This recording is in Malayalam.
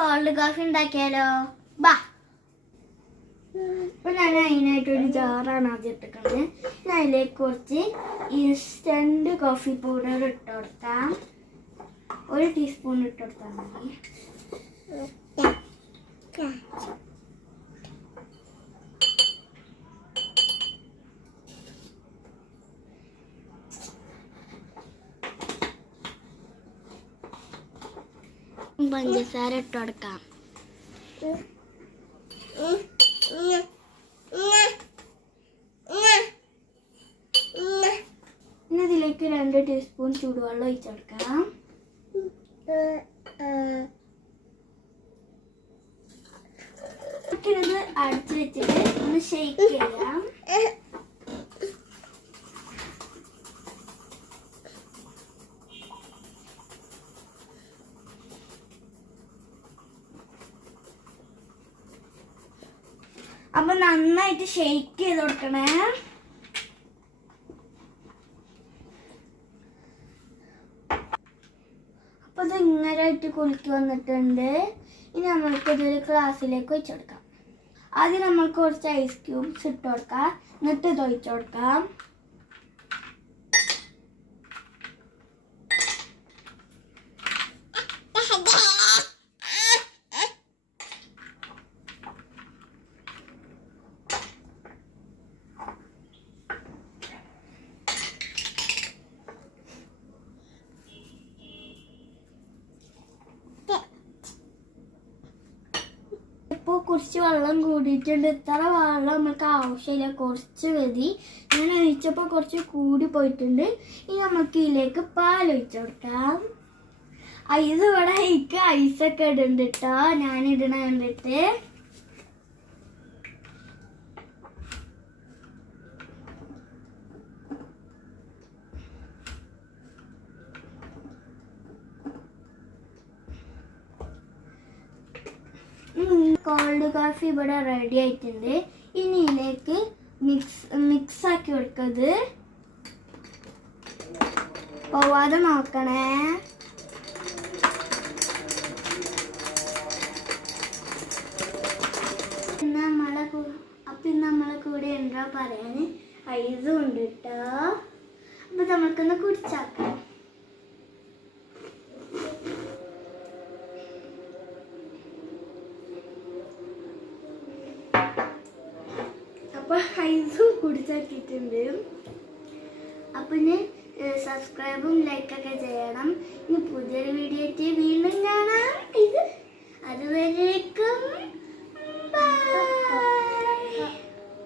കോൾഡ് കോഫി ഉണ്ടാക്കിയാലോ? ബാ. അപ്പൊ ഞാൻ അതിനായിട്ടൊരു ജാറാണ് ആദ്യം ഇട്ടിക്കുന്നത്. ഞാൻ അതിലേക്ക് കുറച്ച് ഇൻസ്റ്റന്റ് കോഫി പൗഡർ ഇട്ട് കൊടുക്കാം. 1 ടീസ്പൂൺ ഇട്ട് കൊടുത്താൽ മതി. പഞ്ചസാര ഇട്ട് കൊടുക്കാം. ഇനി ഇതിലേക്ക് 2 ടീസ്പൂൺ ചൂടുവെള്ളം ഒഴിച്ചു കൊടുക്കാം. ഇത് അടച്ചു വെച്ചിട്ട് ഒന്ന് ഷെയ്ക്ക് ചെയ്യാം. അപ്പൊ നന്നായിട്ട് ഷെയ്ക്ക് ചെയ്ത് കൊടുക്കണേ. അപ്പൊ ഇത് ഇങ്ങനായിട്ട് കുലുക്കി വന്നിട്ടുണ്ട്. ഇനി നമ്മൾക്ക് ഇതൊരു ഗ്ലാസ്സിലേക്ക് ഒഴിച്ചു കൊടുക്കാം. ആദ്യം നമ്മൾക്ക് കുറച്ച് ഐസ് ക്യൂബ്സ് ഇട്ട് കൊടുക്കാം. എന്നിട്ട് ഇത് ഒഴിച്ചു കൊടുക്കാം. ഇപ്പോൾ കുറച്ച് വെള്ളം കൂടിയിട്ടുണ്ട്. ഇത്ര വെള്ളം നമുക്ക് ആവശ്യമില്ല, കുറച്ച് മതി. ഞാൻ ഒഴിച്ചപ്പോൾ കുറച്ച് കൂടി പോയിട്ടുണ്ട്. ഇനി നമുക്ക് ഇതിലേക്ക് പാൽ ഒഴിച്ചു കൊടുക്കാം. ഐസ് ഇവിടെ എനിക്ക് ഐസൊക്കെ ഇടുന്നുണ്ട് കേട്ടോ, ഞാനിടണ കണ്ടിട്ട്. കോൾഡ് കോഫി ഇവിടെ റെഡി ആയിട്ടുണ്ട്. ഇനി ഇതിലേക്ക് മിക്സ് ആക്കി കൊടുക്കത്. പോവാതെ നോക്കണേ. അപ്പൊ നമ്മളെ കൂടെ എന്താ പറയാന് ഐസും ഉണ്ട് കേട്ടോ. അപ്പൊ നമുക്കൊന്ന് കുടിച്ചാക്കാം. ഐസും കുടിച്ചാക്കിയിട്ടുണ്ട്. അപ്പൊ ഇനി സബ്സ്ക്രൈബും ലൈക്കൊക്കെ ചെയ്യണം. ഇനി പുതിയൊരു വീഡിയോ ആയിട്ട് വീണ്ടും കാണാം.